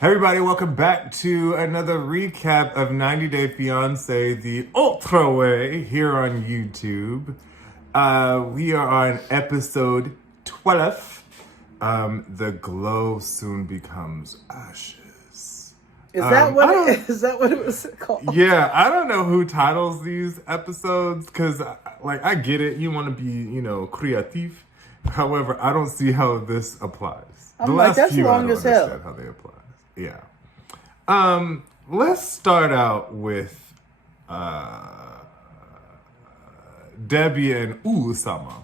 Hey everybody, welcome back to another recap of 90 Day Fiancé the Ultra Way here on YouTube. We are on episode 12. The glow soon becomes ashes. Is that what it was called? Yeah, I don't know who titles these episodes because, I get it. You want to be, creative. However, I don't see how this applies. I'm like, that's long as hell. How they apply. Yeah. Let's start out with Debbie and Oussama.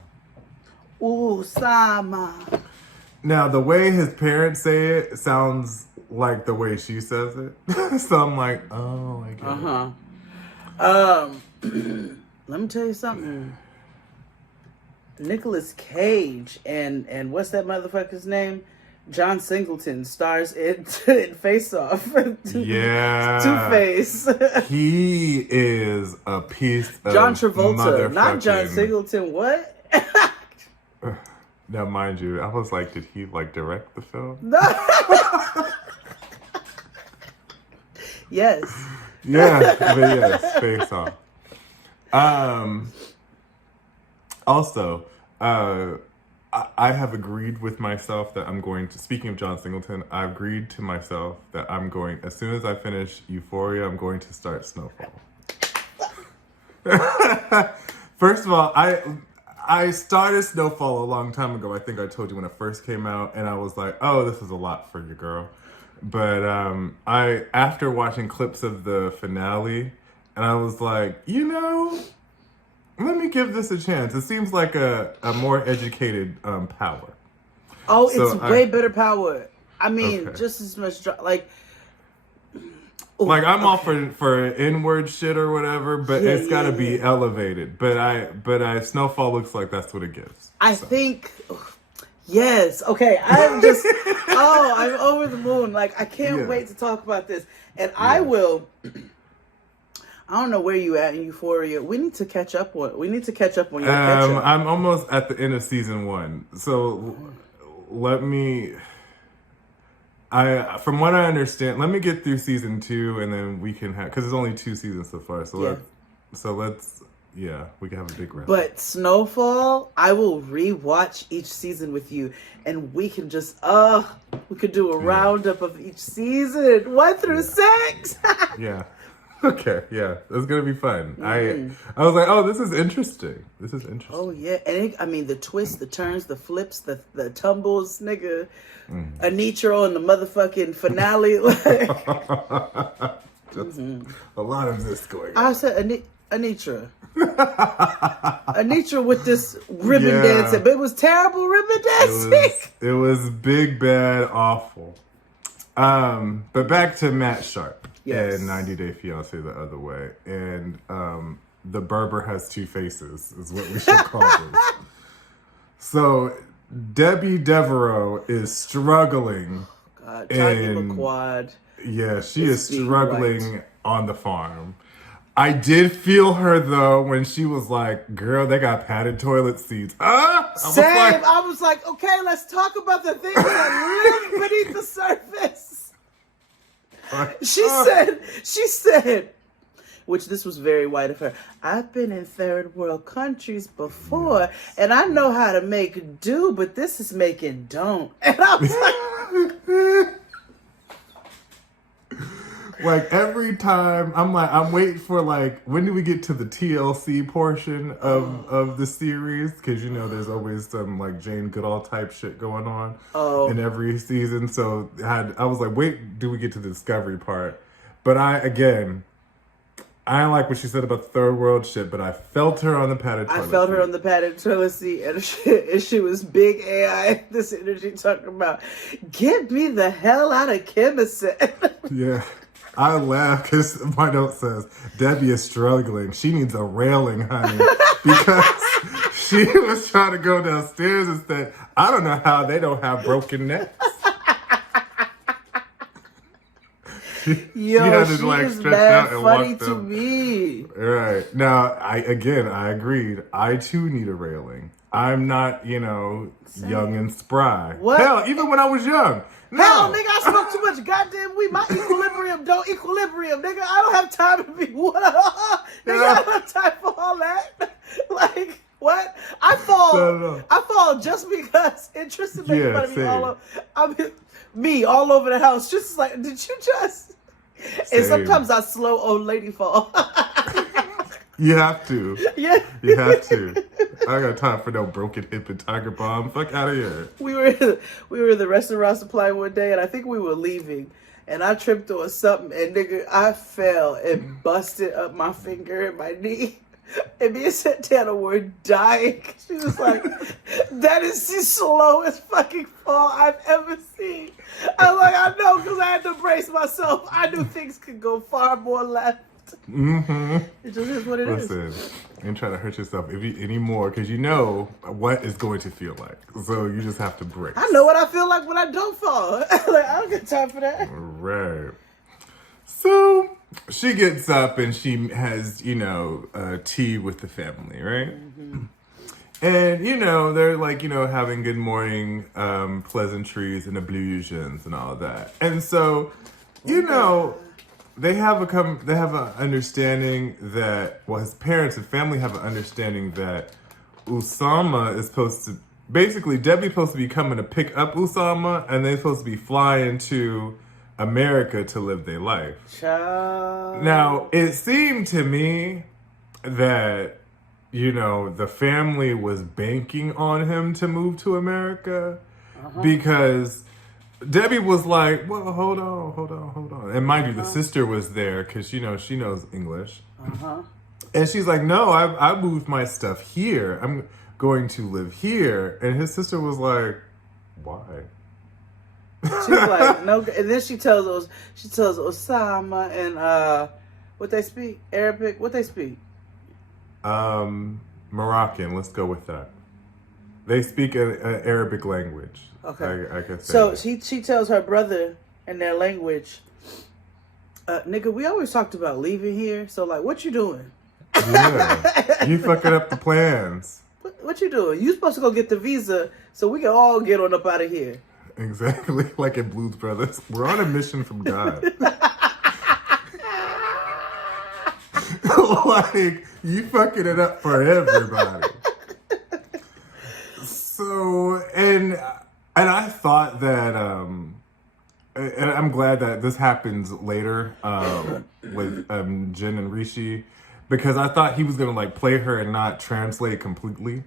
Oussama. Now, the way his parents say it sounds like the way she says it. So I'm like, oh, I get it. Let me tell you something. Nicolas Cage and what's that motherfucker's name? John Singleton stars in Face Off. Yeah. Two-Face. He is a piece of John Travolta, not John Singleton. What? Now, mind you, I was like, did he direct the film? No. Yes. Yeah, but yes, Face Off. Also, I have agreed with myself that I'm going to, speaking of John Singleton, I agreed to myself that I'm going, as soon as I finish Euphoria, I'm going to start Snowfall. First of all, I started Snowfall a long time ago. I think I told you when it first came out, and I was like, oh, this is a lot for you, girl. But after watching clips of the finale, and I was like, let me give this a chance. It seems like a more educated Power. Oh, so it's way better Power. I mean, okay. Just as much I'm all for inward shit or whatever, but it's got to be elevated. But Snowfall looks like that's what it gives. I think. Yes. Okay. I'm just. I'm over the moon. I can't wait to talk about this, and I will. I don't know where you at in Euphoria. We need to catch up on. We need to catch up on your catch up. I'm almost at the end of season 1, so let me. From what I understand, let me get through season 2, and then we can have, because there's only 2 seasons so far. So let's we can have a big round. But Snowfall, I will rewatch each season with you, and we can just we could do a roundup of each season, 1 through 6. Yeah. Okay, yeah, it's gonna be fun. I was like, oh, this is interesting. Oh yeah, and the twists, the turns, the flips, the tumbles, nigga. Anitra on the motherfucking finale. Just a lot of this going on. I said Anitra. Anitra with this ribbon dancing, but it was terrible ribbon dancing. It was big, bad, awful. But back to Matt Sharp. Yes. And 90 Day Fiancé the other way. And the Berber has 2 faces is what we should call this. So Debbie Devereaux is struggling. God, Tanya McQuad. Yeah, she is struggling on the farm. I did feel her though when she was like, girl, they got padded toilet seats. Same. I was like, okay, let's talk about the things that live beneath the surface. She said, which this was very white of her, I've been in third world countries before, and I know how to make do, but this is making don't. And I was like, every time, I'm waiting for, when do we get to the TLC portion of the series? Because, there's always some, Jane Goodall type shit going on in every season. So I was like, wait, do we get to the discovery part? But I didn't like what she said about the third world shit, but I felt her on the padded toilet. I felt her on the padded toilet seat, and she was big AI, this energy talking about, get me the hell out of Kimmison. Yeah. I laugh because my note says, Debbie is struggling. She needs a railing, honey. Because she was trying to go downstairs and said, I don't know how they don't have broken necks. Yo, she is mad funny to me. Right. Now, I agreed. I, too, need a railing. I'm not, young and spry. What? Hell, even when I was young. No. Hell, nigga, I smoke too much goddamn weed. My equilibrium don't equilibrium, nigga. I don't have time to be what? Nigga, I don't have time for all that. Like, what? I fall. No. I fall just because interest in making fun of me same. all over. I mean, me all over the house. Just like, did you just? Same. And sometimes I slow old lady fall. You have to. Yeah. You have to. I got time for no broken hip and tiger bomb. Fuck out of here. We were in the restaurant supply one day, and I think we were leaving, and I tripped on something, and nigga, I fell and busted up my finger and my knee. And me and Santana were dying. She was like, that is the slowest fucking fall I've ever seen. I was like, I know, because I had to brace myself. I knew things could go far more left. Mm-hmm. It just is what it is. Listen, ain't trying to hurt yourself anymore, because you know what it's going to feel like. So you just have to brace. I know what I feel like when I don't fall. Like, I don't got time for that. Right. So she gets up and she has, tea with the family, right? Mm-hmm. And, they're like, having good morning pleasantries and ablutions and all of that. And so, they have an understanding that, his parents and family have an understanding that Oussama is supposed to, basically Debbie's supposed to be coming to pick up Oussama, and they're supposed to be flying to America to live their life. Child. Now, it seemed to me that, the family was banking on him to move to America, because Debbie was like, well, hold on. And mind you, the sister was there because, she knows English. And she's like, no, I moved my stuff here. I'm going to live here. And his sister was like, why? She's like, no. And then she tells Oussama and, what they speak? Arabic? What they speak? Moroccan. Let's go with that. They speak an Arabic language. Okay. I can say so that. she tells her brother in their language, nigga, we always talked about leaving here. So, like, what you doing? Yeah. You fucking up the plans. What you doing? You supposed to go get the visa so we can all get on up out of here. Exactly. Like in Blues Brothers. We're on a mission from God. Like, you fucking it up for everybody. So, and I thought that, and I'm glad that this happens later with Jen and Rishi, because I thought he was gonna like play her and not translate completely,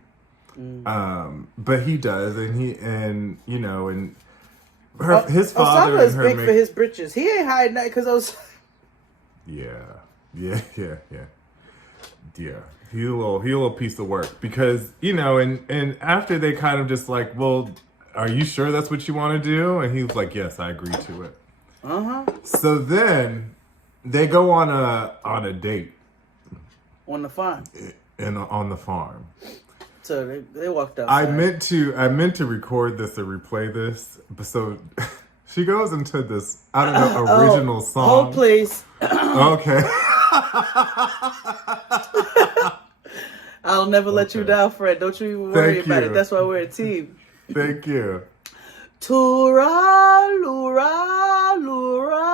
but he does, and his father Osama is and her big for his britches. He ain't hiding that because yeah. He's a little piece of work, because and after they kind of just like, well, are you sure that's what you want to do? And he was like, yes, I agree to it. So then they go on a date on the farm. On the farm. So they walked out. I meant to record this or replay this, but so she goes into this, I don't know, original song. Hold please. Okay. I'll never let you down, Fred. Don't you even worry about it. That's why we're a team. Thank you. Tura, lura, lura.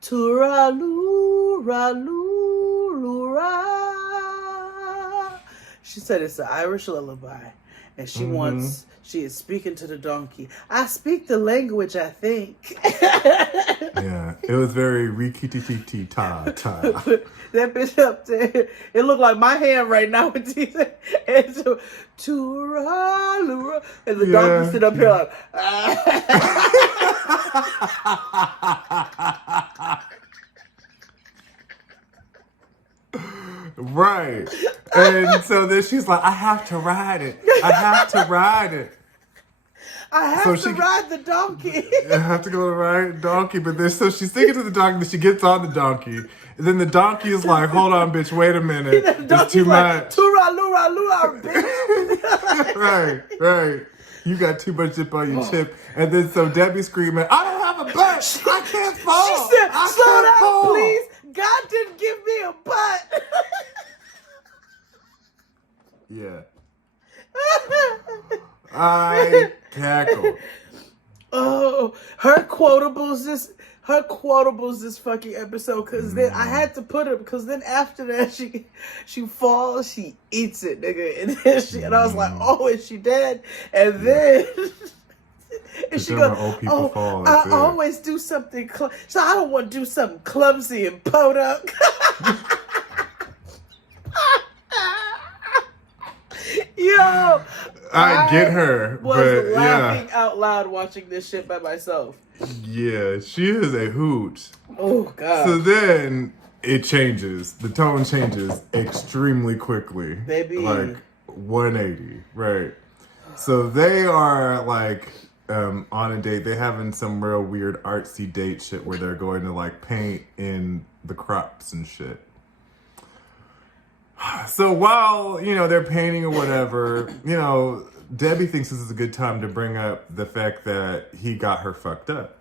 Tura, lura, lura. She said it's an Irish lullaby. And she she is speaking to the donkey. I speak the language, I think. Yeah, it was very rikiti ta. That bitch up there, it looked like my hand right now with these. And so, and the donkey sit up here like, right. And so then she's like, I have to ride it. I have to ride the donkey. I have to go to ride donkey. But then, so she's singing to the donkey, then she gets on the donkey. And then the donkey is like, hold on, bitch, wait a minute. It's too much. Bitch. Right. You got too much dip on your chip. And then so Debbie screaming, I don't have a butt. I can't fall. She said, slow down, please. God didn't give me a butt. Yeah. I cackled. Oh, her quotables this fucking episode, because then I had to put her, because then after that she falls, she eats it, nigga, and then and I was like, oh, is she dead? And then and she goes, oh, fall, I always do something so I don't want to do something clumsy and podunk. Yo, I get her, was laughing out loud watching this shit by myself. Yeah, she is a hoot. Oh, God. So then it changes. The tone changes extremely quickly. Baby. Like 180, right? So they are like on a date. They're having some real weird artsy date shit where they're going to like paint in the crops and shit. So while, you know, they're painting or whatever, you know, Debbie thinks this is a good time to bring up the fact that he got her fucked up.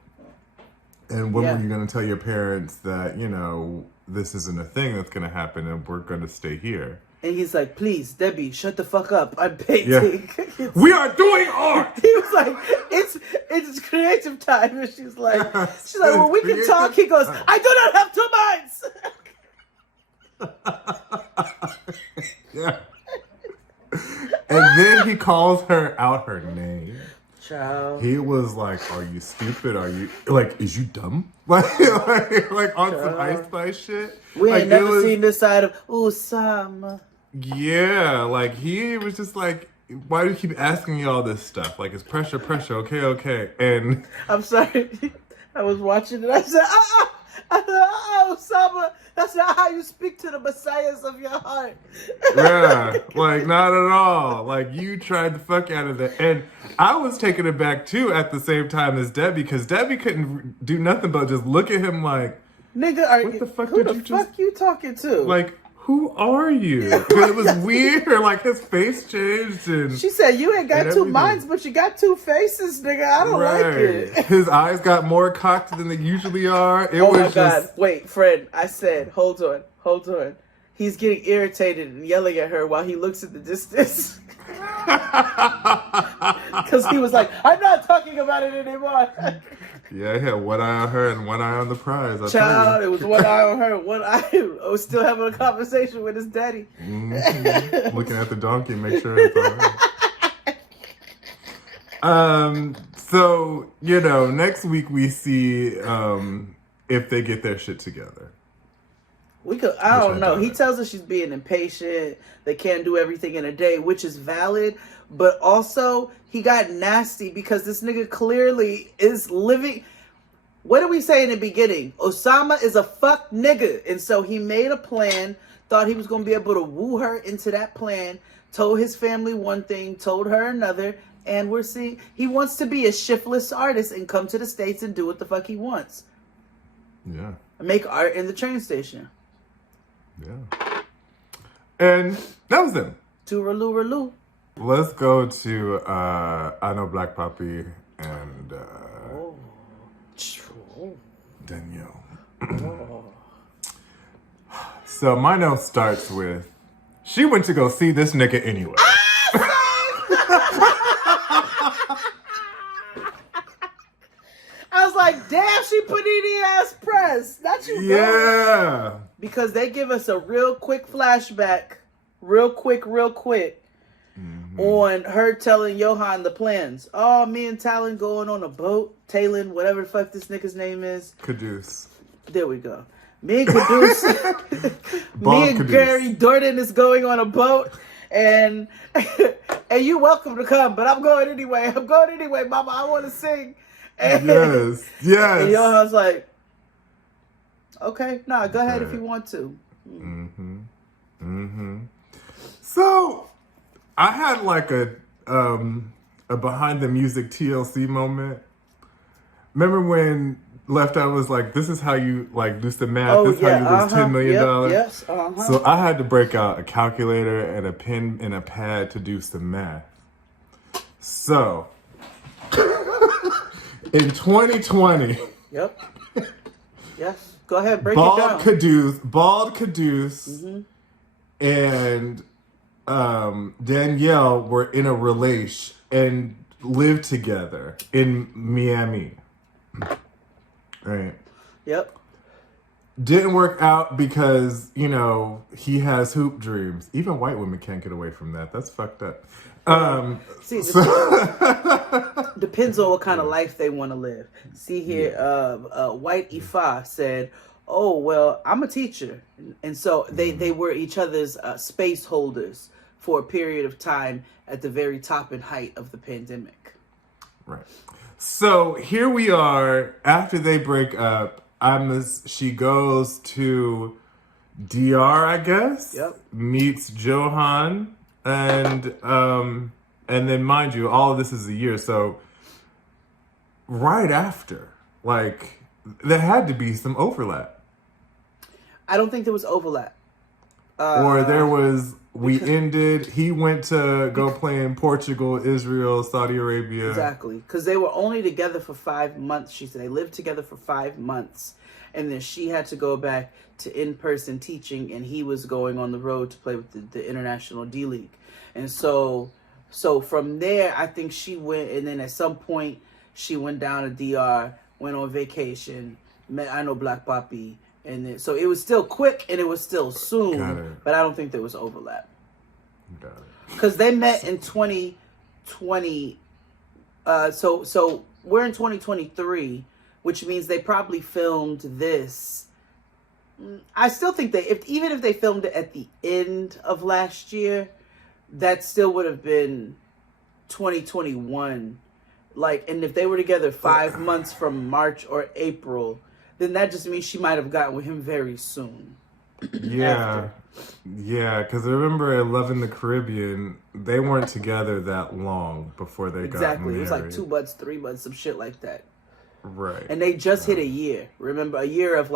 And when were you going to tell your parents that, you know, this isn't a thing that's going to happen and we're going to stay here? And he's like, please, Debbie, shut the fuck up. I'm painting. Yeah. We are doing art! He was like, it's creative time. And she's like, well, we can talk. He goes, I do not have two minds. Yeah. And then he calls her out her name. Child. He was like, are you stupid? Are you like, is you dumb? Like on some Ice Spice shit. We like, ain't never seen this side of Oussama. Yeah, like he was just like, why do you keep asking me all this stuff? Like, it's pressure, okay. And I'm sorry. I was watching it. I said, Oussama, that's not how you speak to the messiahs of your heart. Yeah, like not at all. Like you tried the fuck out of that. And I was taken aback too at the same time as Debbie, because Debbie couldn't do nothing but just look at him like, nigga, what the fuck who did the you fuck just you talking to? Like, who are you? It was weird. Like his face changed, and she said, "You ain't got two minds, but you got two faces, nigga. I don't like it." His eyes got more cocked than they usually are. It oh was my god! just... Wait, friend. I said, hold on. He's getting irritated and yelling at her while he looks at the distance. Because he was like, "I'm not talking about it anymore." Yeah, he had one eye on her and one eye on the prize. Child, it was one eye on her, one eye. I was still having a conversation with his daddy. Mm-hmm. Looking at the donkey, make sure it's all right. So, you know, next week we see if they get their shit together. I don't know. He tells her she's being impatient. They can't do everything in a day, which is valid. But also, he got nasty because this nigga clearly is living... What did we say in the beginning? Oussama is a fuck nigga. And so he made a plan, thought he was going to be able to woo her into that plan, told his family one thing, told her another, and we're seeing... He wants to be a shiftless artist and come to the States and do what the fuck he wants. Yeah. Make art in the train station. Yeah. And that was them. Tooraloo. Let's go to I Know Black Poppy and Danielle. So my note starts with, she went to go see this nigga anyway. I was like, damn, she put in ass press. Not you, bro. Yeah. Because they give us a real quick flashback, real quick, on her telling Yohan the plans. Oh, me and Talon going on a boat. Talon, whatever the fuck this nigga's name is. Caduce. There we go. Me and Caduce. Me and Gary Dordan is going on a boat. And you're welcome to come, but I'm going anyway. Mama. I want to sing. And, yes. And Yohan's like, okay, nah, go ahead if you want to. So, I had like a behind the music TLC moment. Remember when Left Eye was like, this is how you like do some math, this is how you lose $10 million? Yes, So I had to break out a calculator and a pen and a pad to do some math. So, in 2020... Yep. Yes. Go ahead, break it down. Bald Caduce, and Danielle were in a relation and lived together in Miami. Right. Yep. Didn't work out because, you know, he has hoop dreams. Even white women can't get away from that. That's fucked up. See, so depends on what kind of life they want to live. See here, White Ifa said, "Oh well, I'm a teacher," and so they were each other's space holders for a period of time at the very top and height of the pandemic. Right. So here we are after they break up. She goes to DR, I guess. Yep. Meets Johan. And then mind you, all of this is a year, so right after, like, there had to be some overlap. I don't think there was overlap. Or there was, he went to go play in Portugal, Israel, Saudi Arabia. Exactly, because they were only together for 5 months. She said they lived together for 5 months, and then she had to go back to in-person teaching, and he was going on the road to play with the International D-League. And so from there, I think she went, and then at some point, she went down to DR, went on vacation, met I Know Black Papi, and then, so it was still quick, and it was still soon, but I don't think there was overlap. Got it. Because they met in 2020, so we're in 2023, which means they probably filmed this. I still think even if they filmed it at the end of last year, that still would have been 2021. Like, and if they were together 5 months from March or April, then that just means she might have gotten with him very soon. Yeah. Yeah, because I remember in Love in the Caribbean, they weren't together that long before they got married. Exactly. It was like 2 months, 3 months, some shit like that. Right. And they just hit a year. Remember, a year of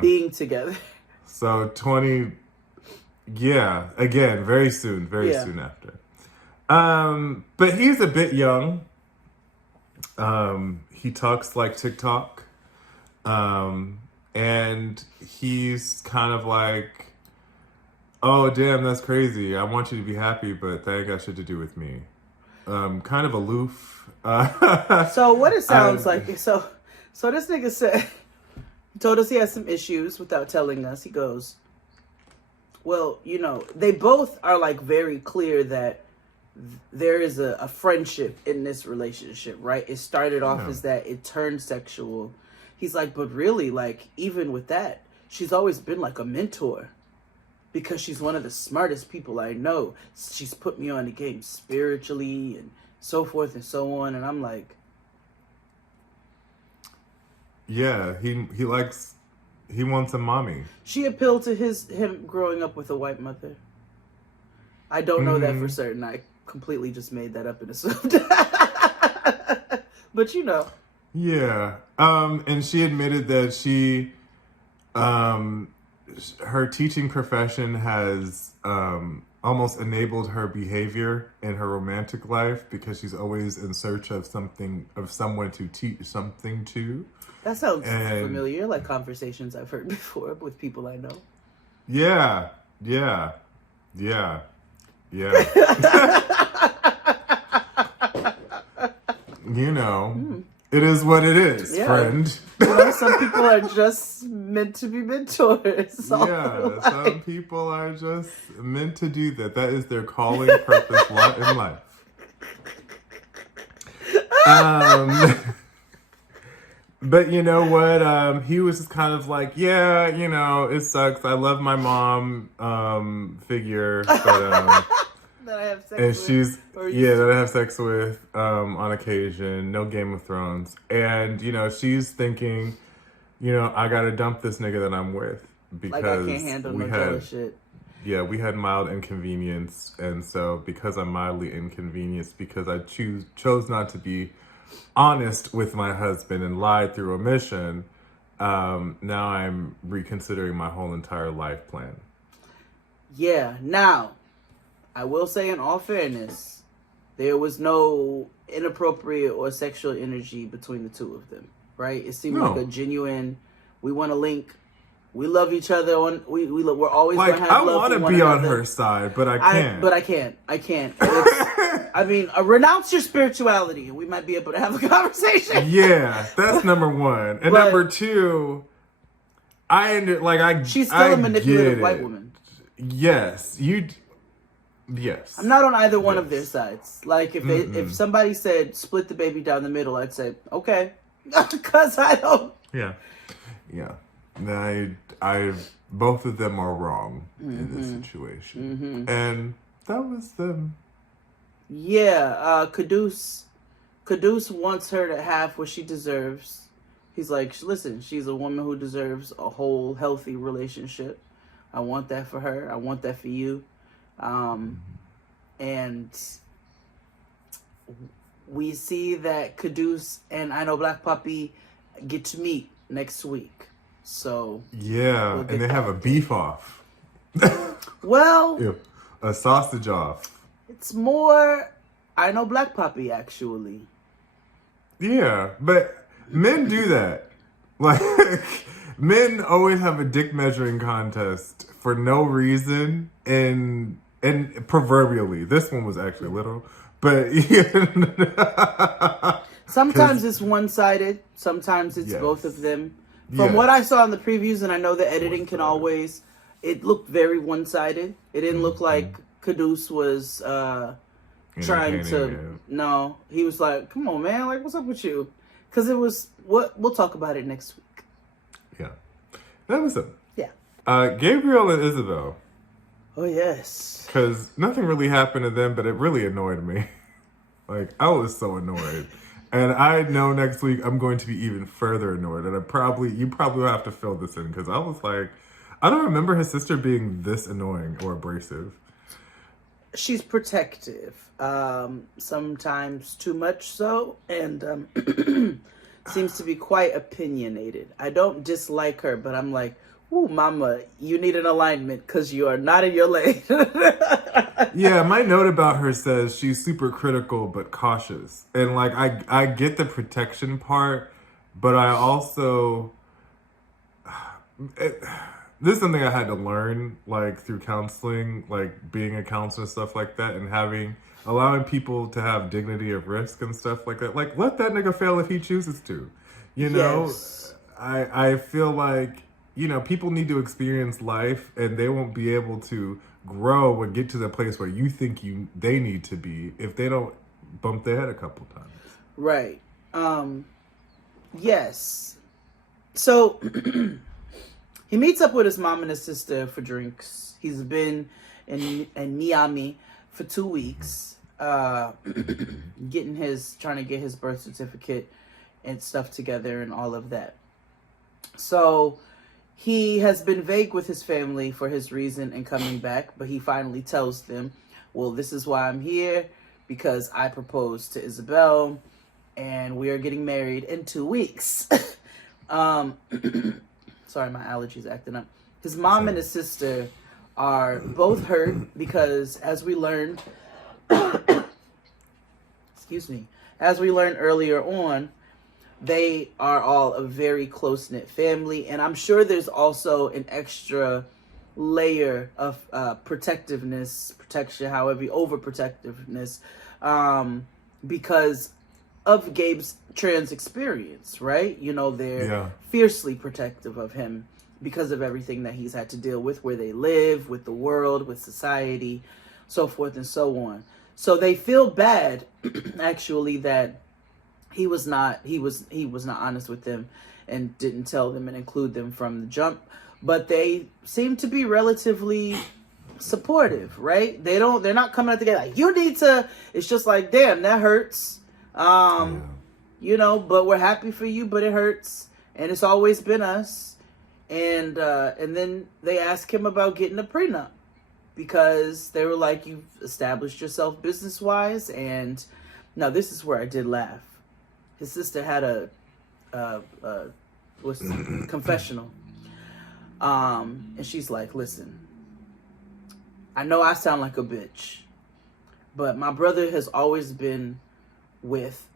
being together. So again, very soon after. But he's a bit young. He talks like TikTok. And he's kind of like, oh, damn, that's crazy. I want you to be happy, but that ain't got shit to do with me. Kind of aloof. So what it sounds like, so this nigga said, he told us he has some issues without telling us. He goes, well, you know, they both are like very clear that there is a friendship in this relationship, right? It started off as that, it turned sexual. He's like, but really, like, even with that, she's always been like a mentor because she's one of the smartest people I know. She's put me on the game spiritually and so forth and so on. And I'm like, yeah, he wants a mommy. She appealed to him growing up with a white mother. I don't know that for certain. I completely just made that up in a assumed. But you know. Yeah. And she admitted that her teaching profession has almost enabled her behavior in her romantic life because she's always in search of someone to teach something to. That sounds familiar, like conversations I've heard before with people I know. Yeah. You know, it is what it is, friend. You know, some people are just meant to be mentors. Some people are just meant to do that. That is their calling, purpose, lot in life. But you know what? He was just kind of like, yeah, you know, it sucks. I love my mom figure, but that I have sex and with. She's that I have sex with on occasion. No Game of Thrones, and you know, she's thinking, you know, I gotta dump this nigga that I'm with because like I can't handle no jealous shit. Yeah, we had mild inconvenience, and so because I'm mildly inconvenienced, because I chose not to be honest with my husband and lied through omission, now I'm reconsidering my whole entire life plan. Yeah. Now, I will say in all fairness, there was no inappropriate or sexual energy between the two of them, right? It seemed like a genuine, we want to link, We love each other. We're always Like, gonna have I love want for to one be on another. her side, but I can't. I can't. I mean, renounce your spirituality, and we might be able to have a conversation. Yeah, that's number one. And number two, she's still a manipulative white woman. Yes, yes. I'm not on either one of their sides. Like, if somebody said split the baby down the middle, I'd say okay, because I don't. Yeah. I both of them are wrong in this situation, and that was them. Yeah, Caduce wants her to have what she deserves. He's like, listen, she's a woman who deserves a whole, healthy relationship. I want that for her. I want that for you. And we see that Caduce and I Know Black Puppy get to meet next week. So yeah, and they have a beef off. Well, yeah, a sausage off. It's more I Know Black Puppy, actually. Yeah, but men do that. Like, men always have a dick measuring contest for no reason, and proverbially, this one was actually literal, but sometimes it's one-sided, sometimes it's both of them. From what I saw in the previews, and I know the editing can always, it looked very one-sided. It didn't look like Caduce was trying to. No, he was like, "Come on, man! Like, what's up with you?" Because it was what we'll talk about it next week. Yeah, that was it. Yeah. Gabriel and Isabel. Oh yes. Because nothing really happened to them, but it really annoyed me. Like, I was so annoyed. And I know next week I'm going to be even further annoyed. And you probably will have to fill this in, because I was like, I don't remember his sister being this annoying or abrasive. She's protective. Sometimes too much so. And seems to be quite opinionated. I don't dislike her, but I'm like, ooh, mama, you need an alignment because you are not in your lane. Yeah, my note about her says she's super critical but cautious. And, like, I get the protection part, but I also... this is something I had to learn, like, through counseling, like, being a counselor and stuff like that, and allowing people to have dignity of risk and stuff like that. Like, let that nigga fail if he chooses to. You know? Yes. I feel like, you know, people need to experience life, and they won't be able to grow and get to the place where you think they need to be if they don't bump their head a couple times. Right. Yes. So he meets up with his mom and his sister for drinks. He's been in Miami for 2 weeks, trying to get his birth certificate and stuff together and all of that. So he has been vague with his family for his reason in coming back, but he finally tells them, well, this is why I'm here, because I proposed to Isabel, and we are getting married in 2 weeks. Sorry, my allergies acting up. His mom and his sister are both hurt because, as we learned, as we learned earlier on, they are all a very close-knit family, and I'm sure there's also an extra layer of overprotectiveness, because of Gabe's trans experience, right? You know, they're fiercely protective of him because of everything that he's had to deal with, where they live, with the world, with society, so forth and so on. So they feel bad, actually, that he was not honest with them and didn't tell them and include them from the jump. But they seem to be relatively supportive, right? They're not coming out together like, you need to. It's just like, damn, that hurts. You know, but we're happy for you, but it hurts, and it's always been us. And then they ask him about getting a prenup, because they were like, you've established yourself business-wise. And now this is where I did laugh. His sister had a confessional. And she's like, listen, I know I sound like a bitch, but my brother has always been with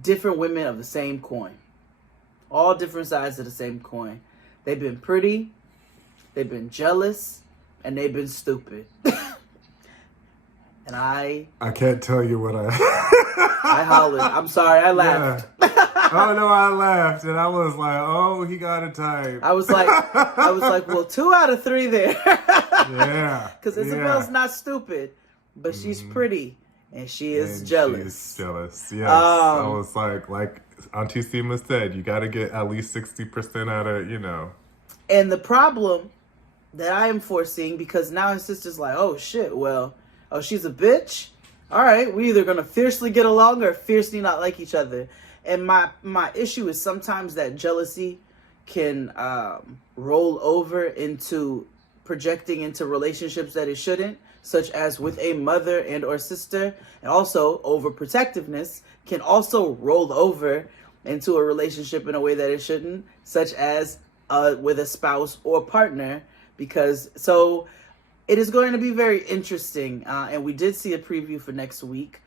different women of the same coin. All different sides of the same coin. They've been pretty, they've been jealous, and they've been stupid. And I can't tell you what I hollered. I'm sorry, I laughed. Yeah. Oh no, I laughed and I was like, oh, he got a type. I was like, well, 2 out of 3 there. Yeah. Because Isabel's not stupid, but she's pretty and she is jealous. She's jealous. Yes. I was like Auntie Seema said, you got to get at least 60% out of, And the problem that I am foreseeing, because now his sister's like, oh shit, well, oh, she's a bitch? All right, we either going to fiercely get along or fiercely not like each other. And my issue is sometimes that jealousy can roll over into projecting into relationships that it shouldn't, such as with a mother and or sister. And also overprotectiveness can also roll over into a relationship in a way that it shouldn't, such as with a spouse or partner. Because it is going to be very interesting. And we did see a preview for next week.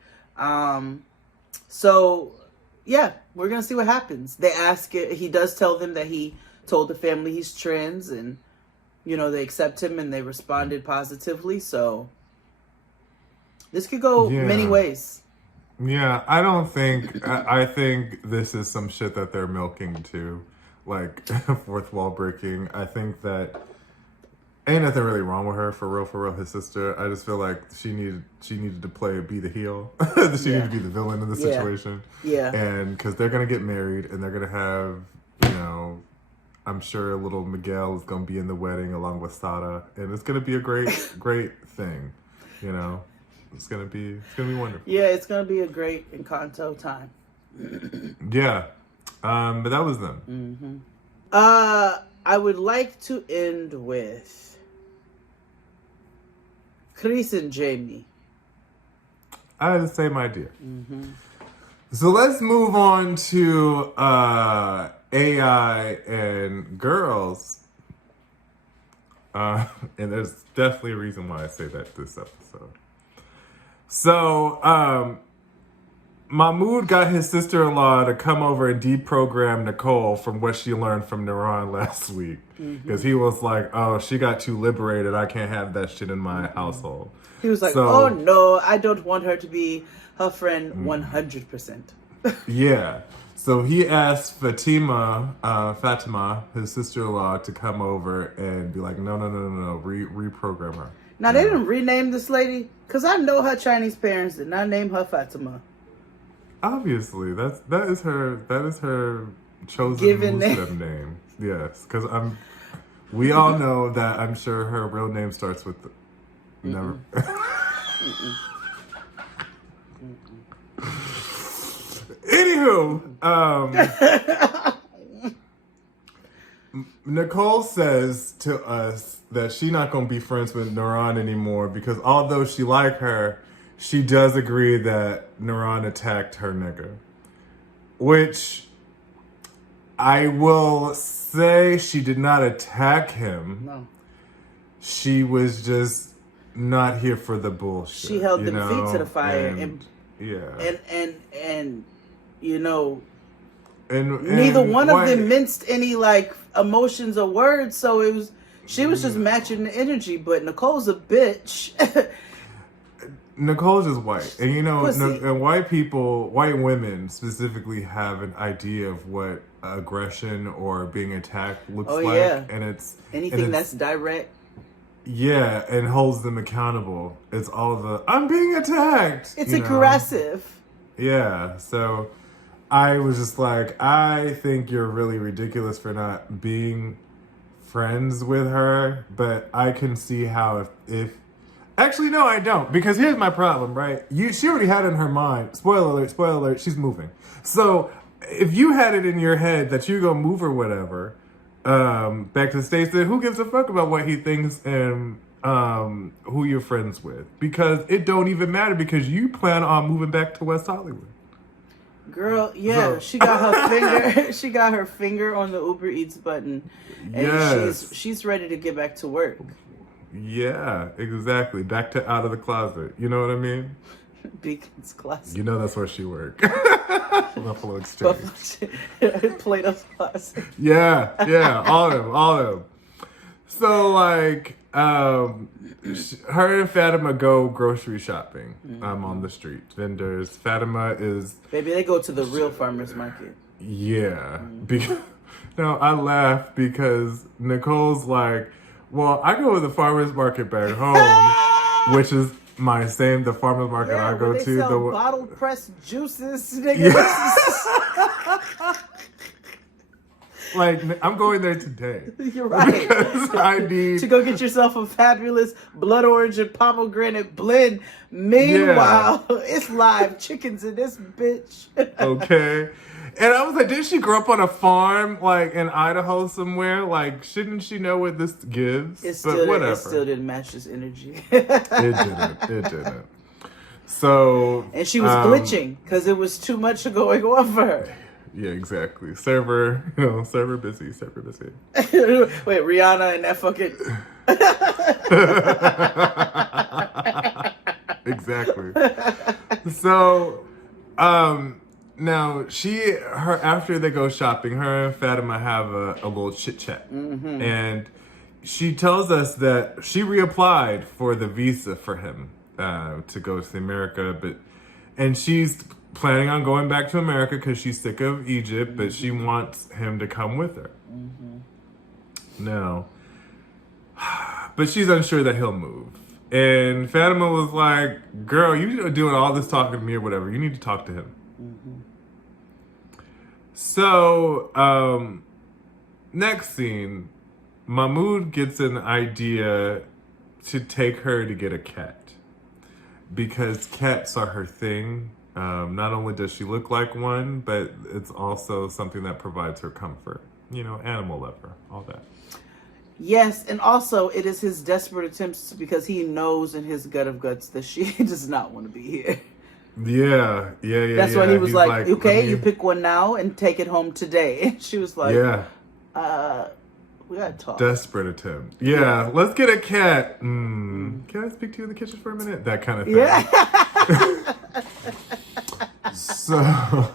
Yeah, we're going to see what happens. He does tell them that he told the family he's trans, and, they accept him and they responded positively. So this could go many ways. Yeah, I think this is some shit that they're milking too. Like, fourth wall breaking. I think that ain't nothing really wrong with her, for real, his sister. I just feel like she needed to be the heel. She needed to be the villain in the situation. Yeah. And because they're going to get married and they're going to have, I'm sure little Miguel is going to be in the wedding along with Sada. And it's going to be a great, great thing. It's going to be wonderful. Yeah, it's going to be a great Encanto time. Yeah. But that was them. Mm-hmm. I would like to end with Kris and Jeymi. I had the same idea. Mm-hmm. So let's move on to AI and girls. And there's definitely a reason why I say that this episode. So, Mahmoud got his sister-in-law to come over and deprogram Nicole from what she learned from Naran last week. Because he was like, oh, she got too liberated. I can't have that shit in my household. He was like, oh no, I don't want her to be her friend 100%. Yeah. So he asked Fatima, his sister-in-law, to come over and be like, no, reprogram her. Now, they didn't rename this lady? Because I know her Chinese parents did not name her Fatima. Obviously, that is her chosen Muslim name. Yes, because we all know that. I'm sure her real name starts with never. Anywho, Nicole says to us that she's not gonna be friends with Naran anymore because although she like her, she does agree that Naran attacked her nigga. Which I will say she did not attack him. No. She was just not here for the bullshit. She held them feet to the fire. And neither one of them minced any emotions or words, so she was just matching the energy. But Nicole's a bitch. Nicole's just white, and and white women specifically have an idea of what aggression or being attacked looks like, and it's anything that's direct. Yeah, and holds them accountable. It's all the I'm being attacked. It's aggressive. Yeah, so I was just like, I think you're really ridiculous for not being friends with her, but I can see how if actually, no, I don't. Because here's my problem, right? She already had it in her mind. Spoiler alert, she's moving. So if you had it in your head that you're going to move or whatever, back to the States, then who gives a fuck about what he thinks and who you're friends with? Because it don't even matter because you plan on moving back to West Hollywood. Girl, yeah, she got her finger. She got her finger on the Uber Eats button, and she's ready to get back to work. Yeah, exactly. Back to out of the closet. You know what I mean? Beacon's closet. You know that's where she worked. Buffalo Exchange. Plato's closet. Yeah, all of them. So like, her and Fatima go grocery shopping. On the street, vendors. Fatima is Baby, they go to the real farmers market. yeah. Because no, I laugh because Nicole's like, well, I go to the farmers market back home, which is the farmers market I go they to. Sell bottle pressed juices, nigga. Like, I'm going there today. You're right. Because I need to go get yourself a fabulous blood orange and pomegranate blend. Meanwhile, it's live chickens in this bitch. Okay. And I was like, didn't she grow up on a farm, like, in Idaho somewhere? Like, shouldn't she know what this gives? It whatever. It still didn't match this energy. It didn't. So... And she was glitching, because it was too much going on for her. Yeah, exactly. Server busy. Wait, Rihanna and that fucking... Exactly. So, now after they go shopping, her and Fatima have a little chit chat, and she tells us that she reapplied for the visa for him to go to America, and she's planning on going back to America because she's sick of Egypt, but she wants him to come with her. No. But she's unsure that he'll move. And Fatima was like, girl, you doing all this talking to me or whatever. You need to talk to him. So, next scene, Mahmoud gets an idea to take her to get a cat. Because cats are her thing. Not only does she look like one, but it's also something that provides her comfort. You know, animal lover, all that. Yes, and also it is his desperate attempts because he knows in his gut of guts that she does not want to be here. Yeah. That's why he was like, okay, you pick one now and take it home today. And she was like, we gotta talk. Desperate attempt. Yeah, let's get a cat. Can I speak to you in the kitchen for a minute? That kind of thing. Yeah. So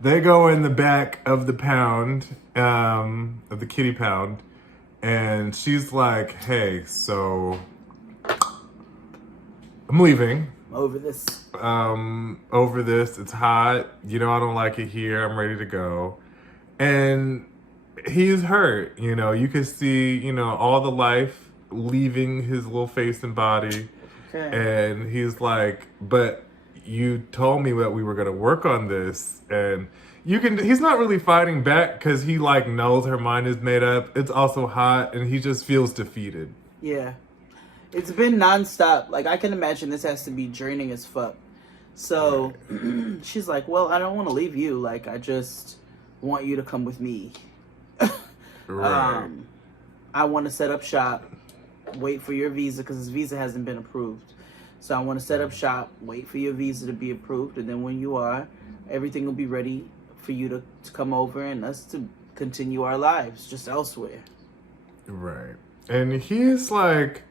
they go in the back of the pound, of the kitty pound, and she's like, hey, so I'm leaving. Over this. It's hot. You know, I don't like it here. I'm ready to go. And he's hurt. You know, you can see, you know, all the life leaving his little face and body. Okay. And he's like, but you told me that we were going to work on this. And he's not really fighting back because he like knows her mind is made up. It's also hot and he just feels defeated. Yeah. It's been nonstop. Like, I can imagine this has to be draining as fuck. So she's like, well, I don't want to leave you. Like, I just want you to come with me. Right. I want to set up shop, wait for your visa because his visa hasn't been approved. So I want to set up shop, wait for your visa to be approved, and then when you are, everything will be ready for you to come over and us to continue our lives just elsewhere. Right. And he's like,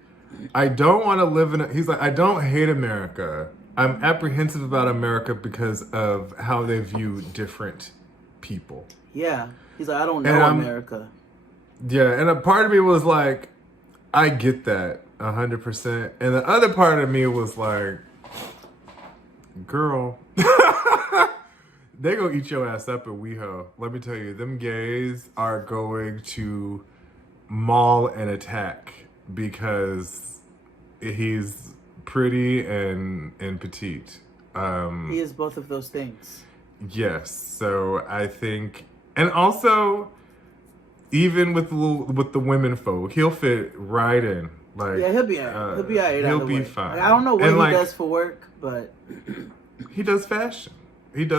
I don't want to live he's like, I don't hate America. I'm apprehensive about America because of how they view different people. Yeah. He's like, I don't know America. Yeah, and a part of me was like, I get that 100%. And the other part of me was like, girl, they go eat your ass up at WeHo. Let me tell you, them gays are going to maul and attack because he's pretty and petite. He is both of those things. Yes, so I think, and also, even with the women folk, he'll fit right in. Like, yeah, he'll be alright. He'll be alright. He'll be fine. Like, I don't know what he does for work, but he does fashion. He's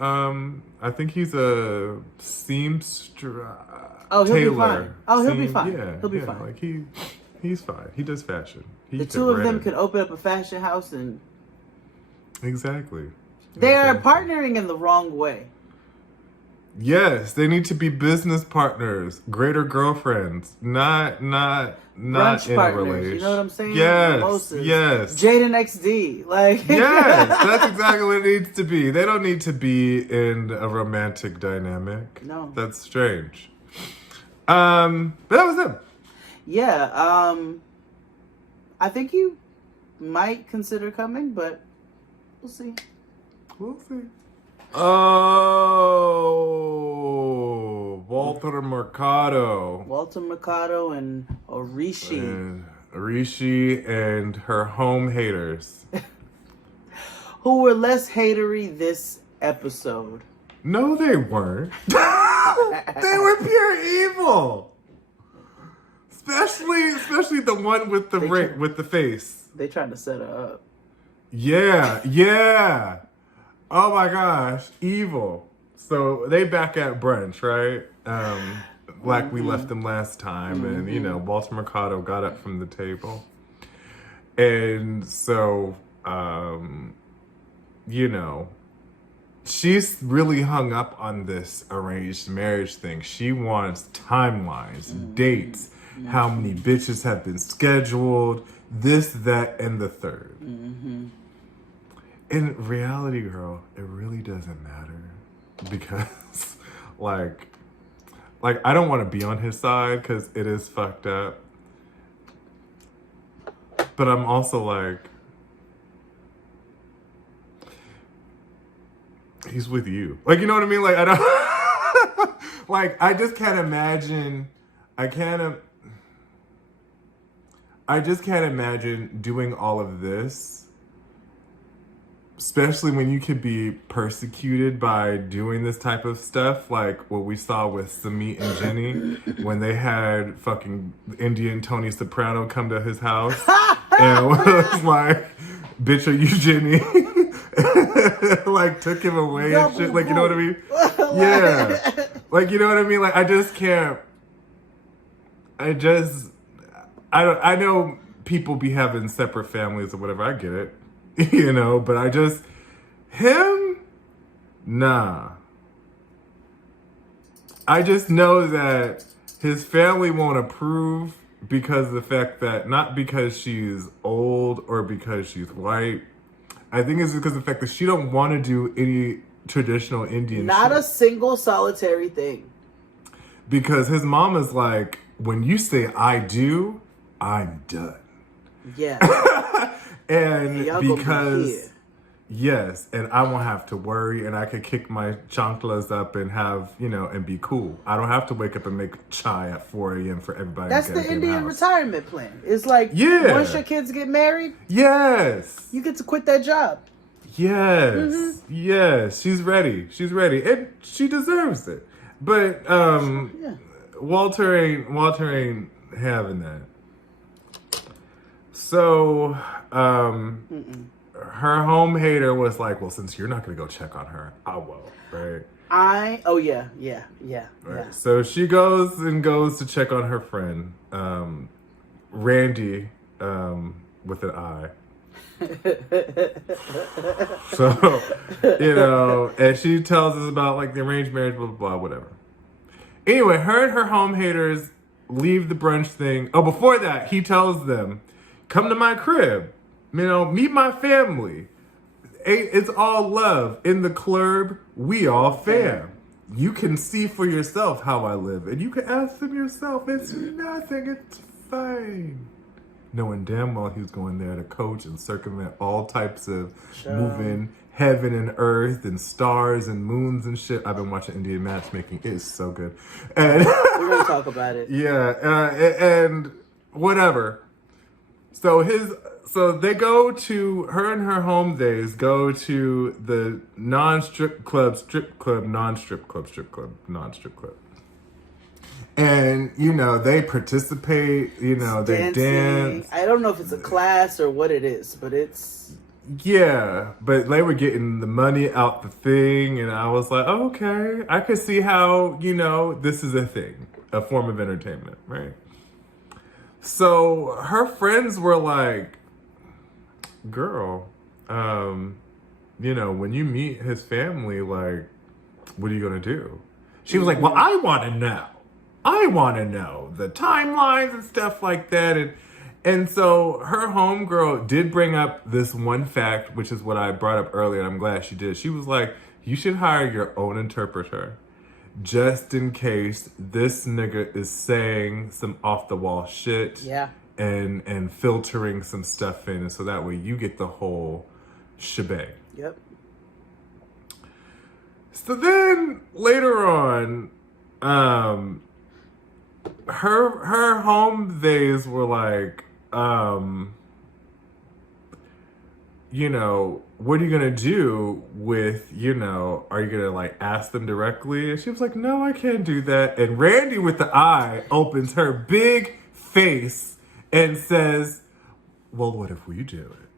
I think he's a seamstress. Oh, he'll tailor. Be fine. Oh, he'll be fine. Yeah, he'll be fine. Like he's fine. He does fashion. The two of them could open up a fashion house and exactly. They are partnering in the wrong way. Yes, they need to be business partners, greater girlfriends, not brunch in partners, a relationship. You know what I'm saying? Yes, Mimosas. yes. Jade and XD, like yes, that's exactly what it needs to be. They don't need to be in a romantic dynamic. No, that's strange. But that was him. Yeah, I think you might consider coming, but we'll see. We'll see. Oh, Walter Mercado. Walter Mercado and Rishi. And Rishi and her home haters. Who were less hatery this episode. No, they weren't. They were pure evil. Especially the one with the ring, with the face. They trying to set her up. Yeah. Oh my gosh, evil. So they back at brunch, right? Like we left them last time, and Walter Mercado got up from the table, and so she's really hung up on this arranged marriage thing. She wants timelines, dates, how many bitches have been scheduled, this, that, and the third. In reality, girl, it really doesn't matter because, like I don't want to be on his side because it is fucked up. But I'm also like, he's with you. Like, you know what I mean? Like, I don't, like, I just can't imagine, I just can't imagine doing all of this. Especially when you could be persecuted by doing this type of stuff, like what we saw with Samit and Jenny when they had fucking Indian Tony Soprano come to his house and was like, "Bitch, are you Jenny?" Like took him away and shit. Like, you know what I mean? Yeah. Like, you know what I mean? Like, I just can't. I know people be having separate families or whatever. I get it. But him, nah. I just know that his family won't approve because of the fact that, not because she's old or because she's white. I think it's because of the fact that she don't want to do any traditional Indian Not shit. a single solitary thing. Because his mom is like, when you say I do, I'm done. Yeah. And because, yes, and I won't have to worry, and I could kick my chanclas up and have, and be cool. I don't have to wake up and make chai at 4 a.m. for everybody. That's the Indian retirement plan. It's like, once your kids get married, yes, you get to quit that job. Yes, yes, she's ready. She's ready, and she deserves it. But Walter ain't having that. So, her home hater was like, well, since you're not going to go check on her, I will, right? Yeah. Right. So she goes to check on her friend, Randy, with an I. So, and she tells us about like the arranged marriage, blah, blah, blah, whatever. Anyway, her and her home haters leave the brunch thing. Oh, before that, he tells them, come to my crib, meet my family. It's all love. In the club, we all fam. You can see for yourself how I live. And you can ask them yourself. It's nothing. It's fine. Knowing damn well he was going there to coach and circumvent all types of moving heaven and earth and stars and moons and shit. I've been watching Indian matchmaking. It's so good. And we're going to talk about it. Yeah. And whatever. So they go to, her and her home days go to the non-strip club, strip club, non-strip club, strip club, non-strip club. And, they participate, they Dancing. dance. I don't know if it's a class or what it is, but it's... Yeah, but they were getting the money out the thing, and I was like, oh, okay, I could see how, this is a thing, a form of entertainment, right? So her friends were like, girl, when you meet his family, like, what are you going to do? She was like, well, I want to know the timelines and stuff like that. And so her homegirl did bring up this one fact, which is what I brought up earlier, and I'm glad she did. She was like, you should hire your own interpreter just in case this nigga is saying some off the wall shit. Yeah. And filtering some stuff in, so that way you get the whole shebang. Yep. So then later on, her home days were like, you know, what are you gonna do with, you know, are you gonna like ask them directly? And she was like, no, I can't do that. And Randy with the eye opens her big face and says, well, what if we do it?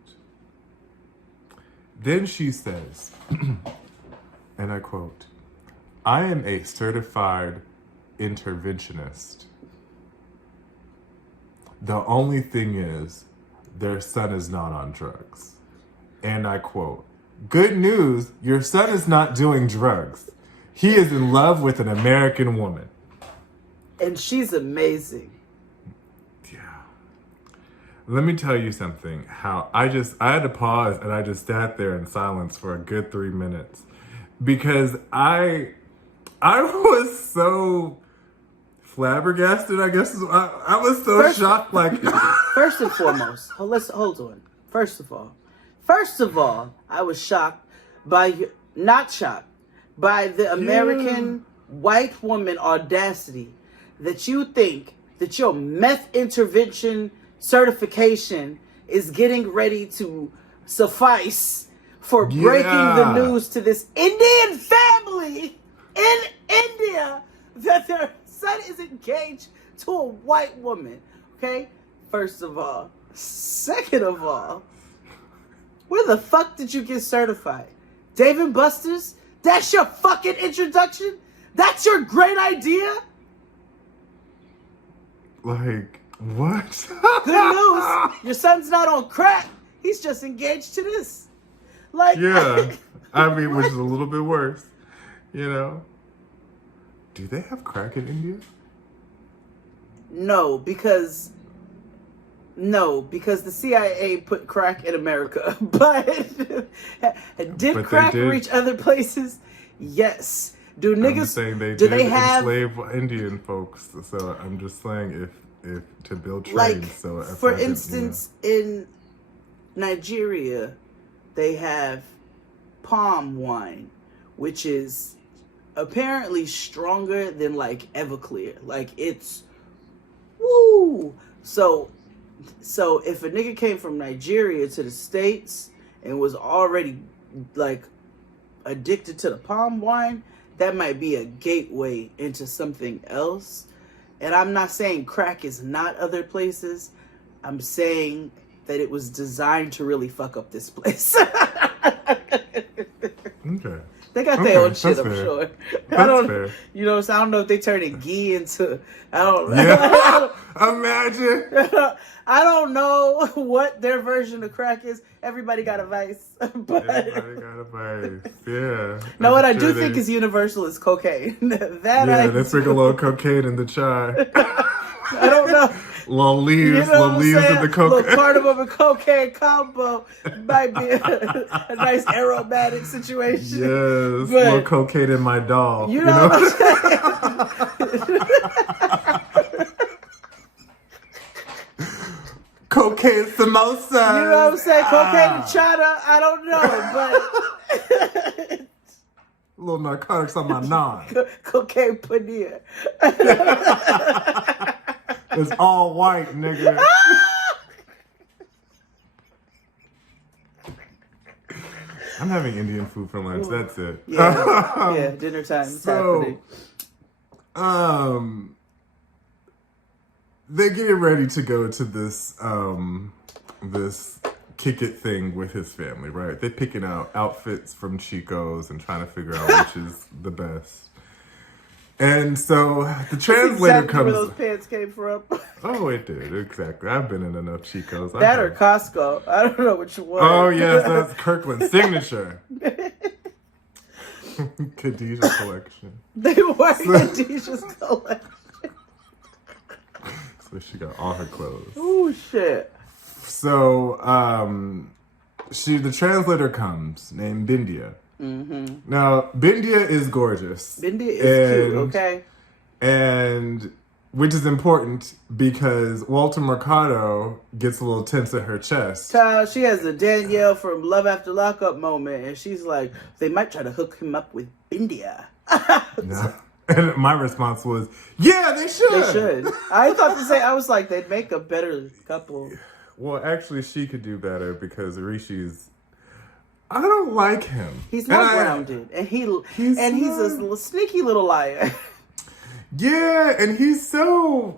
Then she says, and I quote, I am a certified interventionist. The only thing is, their son is not on drugs. And I quote, good news, your son is not doing drugs. He is in love with an American woman. And she's amazing. Yeah. Let me tell you something. How I had to pause and I just sat there in silence for a good 3 minutes. Because I was so flabbergasted, I guess. I was so shocked. Like, first and foremost, hold on. First of all, I was shocked by, not shocked, by the American white woman audacity that you think that your meth intervention certification is getting ready to suffice for breaking the news to this Indian family in India that their son is engaged to a white woman. Okay? First of all. Second of all, where the fuck did you get certified? Dave & Buster's? That's your fucking introduction? That's your great idea? like, what? Good news. Your son's not on crack. He's just engaged to this. Like, yeah. I mean, which is a little bit worse, you know? Do they have crack in India? No, because the CIA put crack in America. But did crack reach other places? Yes. Do niggas? I'm saying they do did they have enslave Indian folks? So I'm just saying if to build trains. like, So for instance, in Nigeria, they have palm wine, which is apparently stronger than like Everclear. Like, it's woo. So if a nigga came from Nigeria to the States and was already like addicted to the palm wine, that might be a gateway into something else. And I'm not saying crack is not other places. I'm saying that it was designed to really fuck up this place. Okay. They got their own shit, I'm fair. sure. That's fair. You know, so I don't know if they turning ghee into, I don't Yeah. Imagine. I don't know what their version of crack is. Everybody got a vice. But Everybody got a vice. Yeah. no, what I do think is universal is cocaine. Let's bring a little cocaine in the chai. I don't know. Little leaves in the cocaine. Little cardamom and cocaine combo might be a nice aromatic situation. Yes, but little cocaine in my dog. You know what I'm saying? Cocaine samosa. You know what I'm saying? Cocaine and chata. I don't know, but little narcotics on my naan. Cocaine paneer. It's all white, nigga. I'm having Indian food for lunch. That's it. Yeah, dinner time is happening. They're getting ready to go to this this kick it thing with his family, right? They're picking out outfits from Chico's and trying to figure out which is the best. And so the translator comes. Where those pants came from. Oh, it did, exactly. I've been in enough Chico's. That or Costco. I don't know which one. Oh yes, that's Kirkland's signature. Khadijah's collection. They were Khadijah's collection. So she got all her clothes. Oh shit. So the translator comes named Bindia, Now, Bindia is gorgeous. Bindia is cute, okay? And which is important because Walter Mercado gets a little tense at her chest. She has a Danielle from Love After Lockup moment, and she's like, they might try to hook him up with Bindia. No. And my response was, yeah, they should. They should. I thought to say, I was like, they'd make a better couple. Well, actually, she could do better because Rishi's. I don't like him. He's not grounded, and he's a sneaky little liar. Yeah, and he's so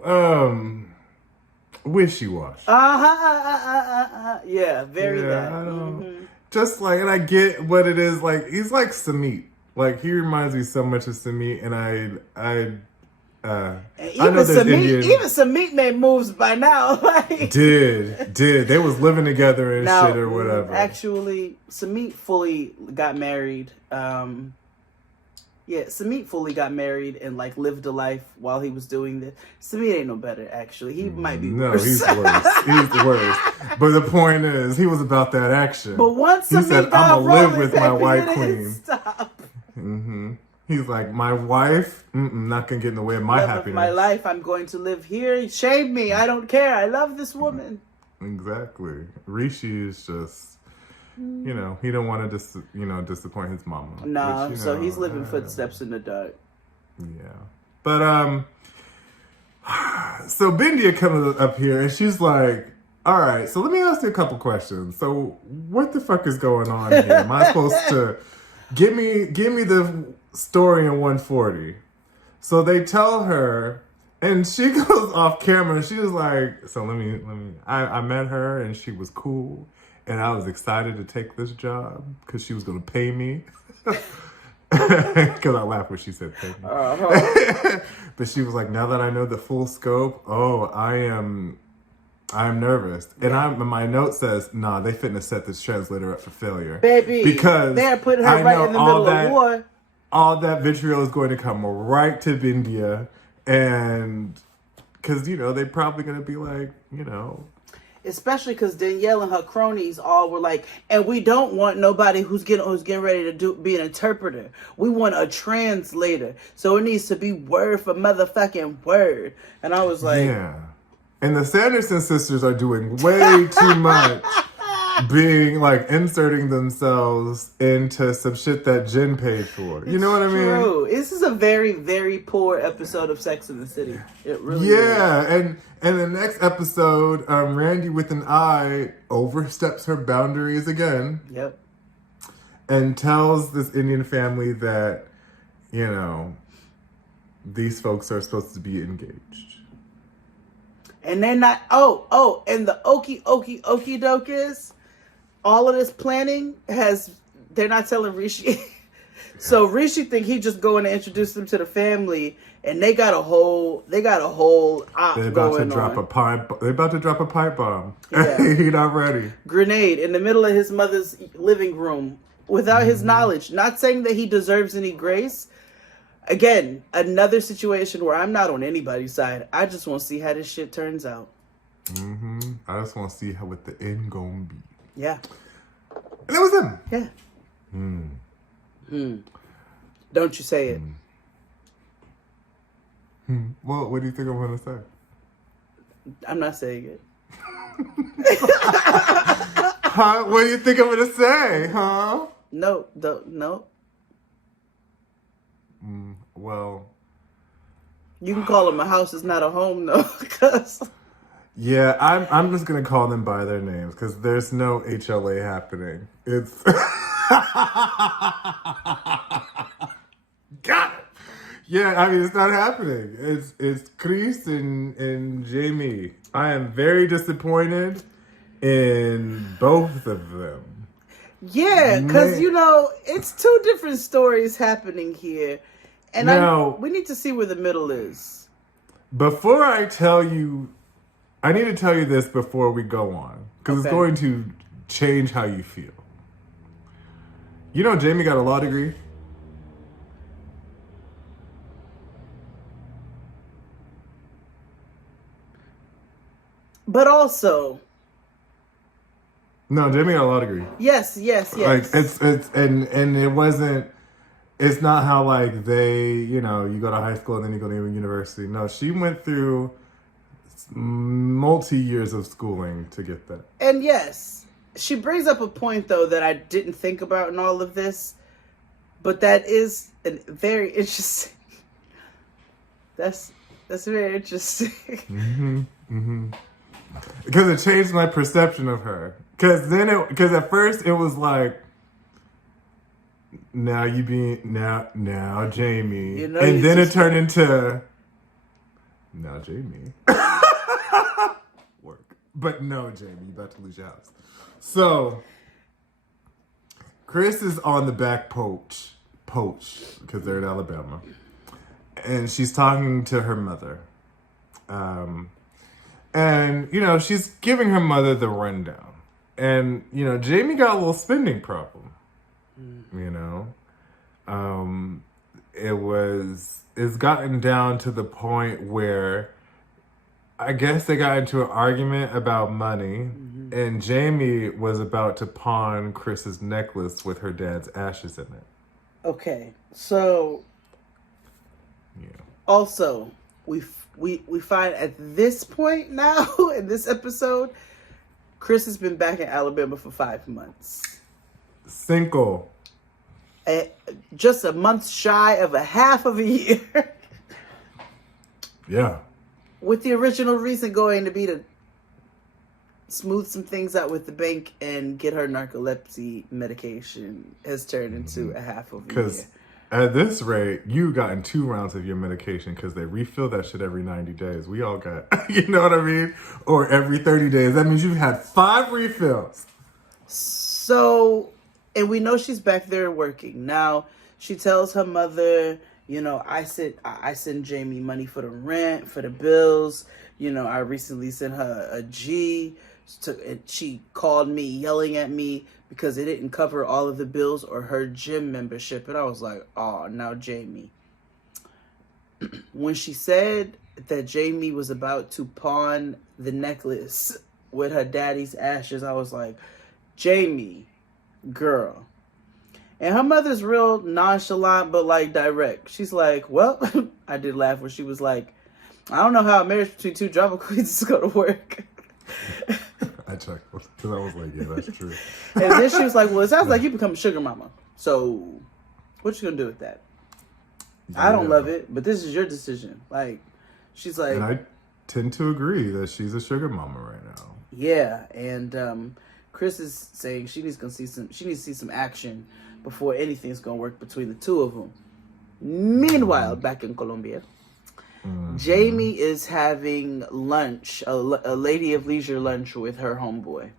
wishy-washy. Yeah, very that. I don't, just like, and I get what it is. Like, he's like Samit. Like, he reminds me so much of Samit, and I know even Samit made moves by now. Like, did they was living together and shit or whatever. Actually, Samit fully got married. Samit fully got married and like lived a life while he was doing this. Samit ain't no better, actually. He might be worse. He's worse. He's worse. But the point is, he was about that action. But once he said, "I'm gonna live with my white queen." Stop. He's like, my wife, not gonna get in the way of my happiness. My life, I'm going to live here. Shame me. I don't care. I love this woman. Exactly. Rishi is just, he don't want to disappoint his mama. No, so he's living footsteps in the dark. Yeah. But, so Bindia comes up here and she's like, all right, so let me ask you a couple questions. So what the fuck is going on here? Am I supposed to... Give me the story in 140. So they tell her, and she goes off camera, and she was like, so let me, I met her, and she was cool, and I was excited to take this job, because she was going to pay me. Because I laughed when she said pay me. But she was like, now that I know the full scope, I'm nervous. And my note says, nah, they finna set this translator up for failure. Baby. Because they're putting her right in the middle of war. All that vitriol is going to come right to Bindia. And because, they're probably going to be like, Especially because Danielle and her cronies all were like, and we don't want nobody who's getting ready to be an interpreter. We want a translator. So it needs to be word for motherfucking word. And I was like... Yeah. And the Sanderson sisters are doing way too much being like inserting themselves into some shit that Jen paid for. You know what I mean? True. This is a very, very poor episode of Sex and the City. It really is. And the next episode, Randy with an I oversteps her boundaries again. Yep. And tells this Indian family that, these folks are supposed to be engaged. And they're not, and the okie doke is, all of this planning they're not telling Rishi. So Rishi think he just going to introduce them to the family, and they got a whole op They're about going to drop on. They're about to drop a pipe bomb. Yeah. He not ready. Grenade in the middle of his mother's living room without his knowledge. Not saying that he deserves any grace. Again, another situation where I'm not on anybody's side. I just want to see how this shit turns out. I just want to see what the end gonna be. Yeah. And it was him. Yeah. Don't you say it. Well, what do you think I'm gonna say? I'm not saying it. Huh? What do you think I'm gonna say? Huh? No. Well, you can call them a house is not a home, though. Yeah, I'm just gonna call them by their names because there's no HLA happening. It's got it. Yeah, I mean it's not happening. It's Kris and Jeymi. I am very disappointed in both of them. Yeah, because it's two different stories happening here, and we need to see where the middle is. Before I tell you, I need to tell you this before we go on because it's going to change how you feel. Jeymi got a law degree. But also, No, Jeymi got a law degree. Yes. Like it's and it wasn't. It's not how like they, you go to high school and then you go to university. No, she went through multi years of schooling to get that. And yes, she brings up a point though that I didn't think about in all of this, but that is a very interesting. That's very interesting. Because it changed my perception of her. Because at first it was like, now Jeymi, and then it turned into now Jeymi. Work, but no, Jeymi, you about to lose your house. So Kris is on the back poach because they're in Alabama, and she's talking to her mother. And, she's giving her mother the rundown. And, Jeymi got a little spending problem. It's gotten down to the point where I guess they got into an argument about money. And Jeymi was about to pawn Kris's necklace with her dad's ashes in it. Okay. So, yeah. Also, we find at this point now in this episode, Kris has been back in Alabama for 5 months. Cinco. Just a month shy of a half of a year. Yeah. With the original reason going to be to smooth some things out with the bank and get her narcolepsy medication has turned into a half of a year. Because at this rate, you gotten 2 rounds of your medication because they refill that shit every 90 days. We all got, you know what I mean? Or every 30 days. That means you've had 5 refills. So, and we know she's back there working. Now, she tells her mother, I send Jeymi money for the rent, for the bills. I recently sent her a G. And she called me yelling at me because it didn't cover all of the bills or her gym membership. And I was like, oh, now Jeymi. When she said that Jeymi was about to pawn the necklace with her daddy's ashes, I was like, Jeymi, girl. And her mother's real nonchalant, but like direct. She's like, well, I did laugh when she was like, I don't know how a marriage between 2 drama queens is going to work. I checked because I was like, yeah, that's true. And then she was like, well, it sounds like you become a sugar mama. So what you going to do with that? Yeah. I don't love it, but this is your decision. Like, she's like. And I tend to agree that she's a sugar mama right now. Yeah. And Kris is saying she needs to see some action before anything's going to work between the two of them. Meanwhile, back in Colombia, Jeymi is having lunch, a lady of leisure lunch with her homeboy.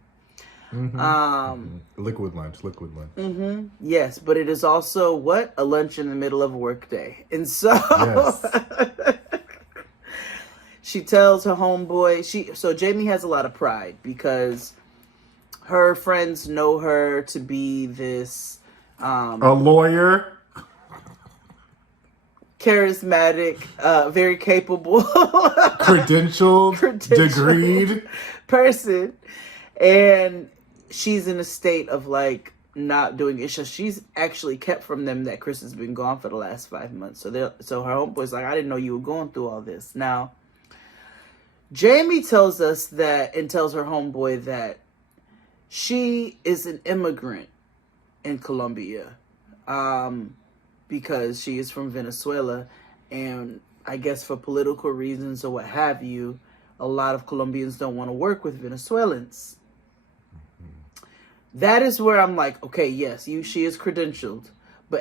Liquid lunch. Yes, but it is also a lunch in the middle of a work day. And so yes. She tells her homeboy, so Jeymi has a lot of pride because her friends know her to be this a lawyer, charismatic, very capable, credentialed, degreed person, and she's in a state of like not doing it. So she's actually kept from them that Kris has been gone for the last 5 months. So her homeboy's like, I didn't know you were going through all this. Now, Jeymi tells us that, and tells her homeboy that she is an immigrant in Colombia. Because she is from Venezuela, and I guess for political reasons or what have you, a lot of Colombians don't want to work with Venezuelans. That is where I'm like, okay, yes, she is credentialed.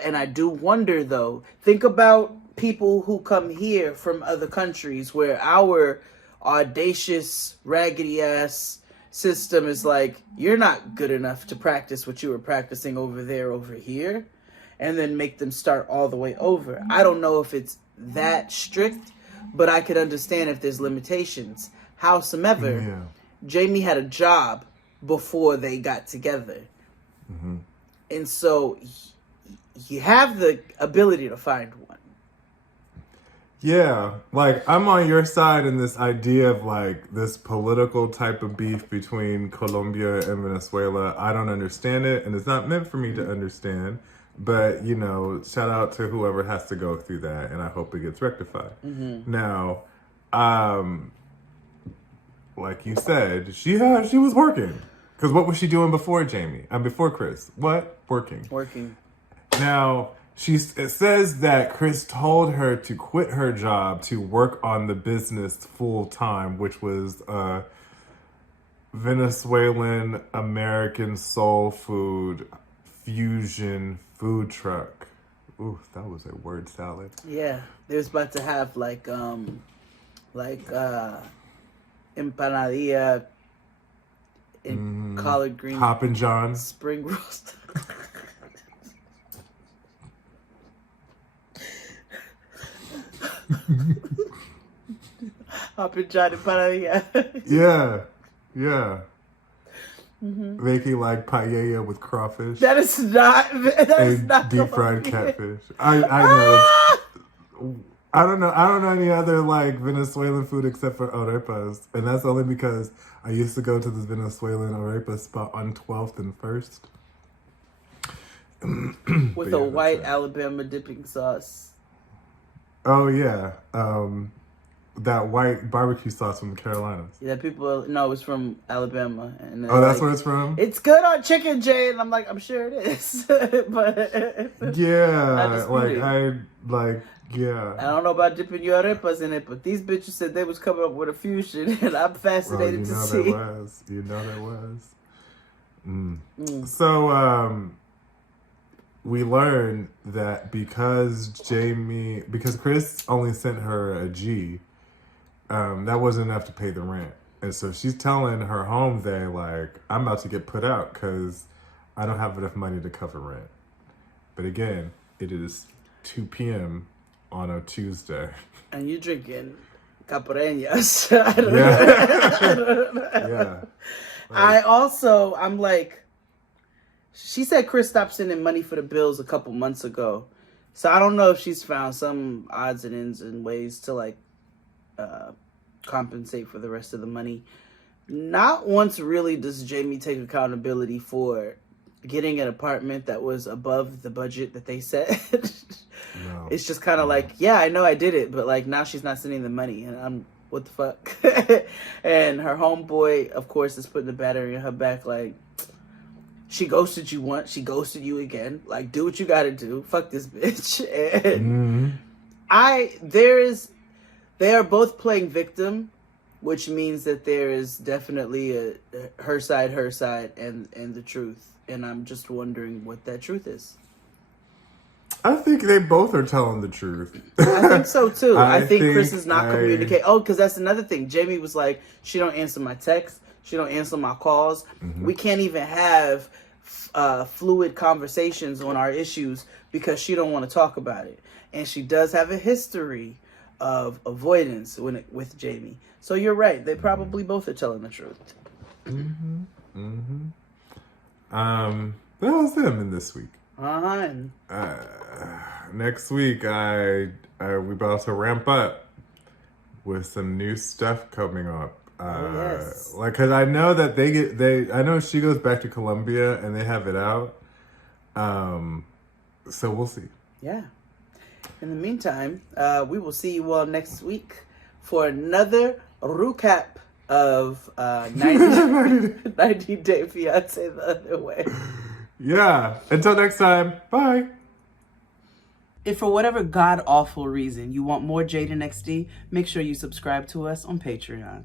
And I do wonder, though, think about people who come here from other countries where our audacious, raggedy-ass system is like, you're not good enough to practice what you were practicing over here. And then make them start all the way over. I don't know if it's that strict, but I could understand if there's limitations. Howsoever, Jeymi had a job before they got together. And so you have the ability to find one. Yeah, like I'm on your side in this idea of like this political type of beef between Colombia and Venezuela. I don't understand it, and it's not meant for me to understand. But you know, shout out to whoever has to go through that, and I hope it gets rectified. Now, like you said, she was working, because what was she doing before Jeymi? Before Kris? What? Working. Now. It says that Kris told her to quit her job to work on the business full time, which was a Venezuelan American soul food fusion food truck. Ooh, that was a word salad. Yeah, they was about to have like empanadilla in collard green, Hoppin' John, spring roast. Hoppin' John empanadilla. Yeah. Making like paella with crawfish. That is not deep fried catfish. I know. I don't know any other like Venezuelan food except for arepas, and that's only because I used to go to this Venezuelan arepa spot on 12th and 1st. With a white Alabama dipping sauce. Oh yeah, that white barbecue sauce from the Carolinas. Yeah, people know it's from Alabama. And that's where it's from? It's good on chicken, Jade. And I'm like, I'm sure it is. But yeah, yeah. I don't know about dipping your arepas in it, but these bitches said they was coming up with a fusion, and I'm fascinated to see. You know there was. So, we learned that because Kris only sent her a G, that wasn't enough to pay the rent. And so she's telling her home they like, I'm about to get put out because I don't have enough money to cover rent. But again, it is 2 p.m. on a Tuesday. And you drinking capareñas. Yeah. I'm like, she said Kris stopped sending money for the bills a couple months ago. So I don't know if she's found some odds and ends and ways to like compensate for the rest of the money. Not once really does Jeymi take accountability for getting an apartment that was above the budget that they set. No. It's just kind of like, yeah, I know I did it, but like now she's not sending the money, and I'm, what the fuck? And her homeboy, of course, is putting the battery in her back, like, she ghosted you once, she ghosted you again. Like, do what you gotta do. Fuck this bitch. And they are both playing victim, which means that there is definitely a her side, and the truth. And I'm just wondering what that truth is. I think they both are telling the truth. I think so too. I think Kris is not communicating. Oh, because that's another thing. Jeymi was like, she don't answer my texts. She don't answer my calls. We can't even have fluid conversations on our issues because she don't want to talk about it. And she does have a history of avoidance with Jeymi. So you're right. They probably both are telling the truth. That was them in this week. Next week, we about to ramp up with some new stuff coming up. Yes. Like, cause I know that I know she goes back to Colombia and they have it out. So we'll see. Yeah. In the meantime, we will see you all next week for another recap of 90 Day Fiancé the other way. Yeah. Until next time. Bye. If for whatever god-awful reason you want more Jade and XD, make sure you subscribe to us on Patreon.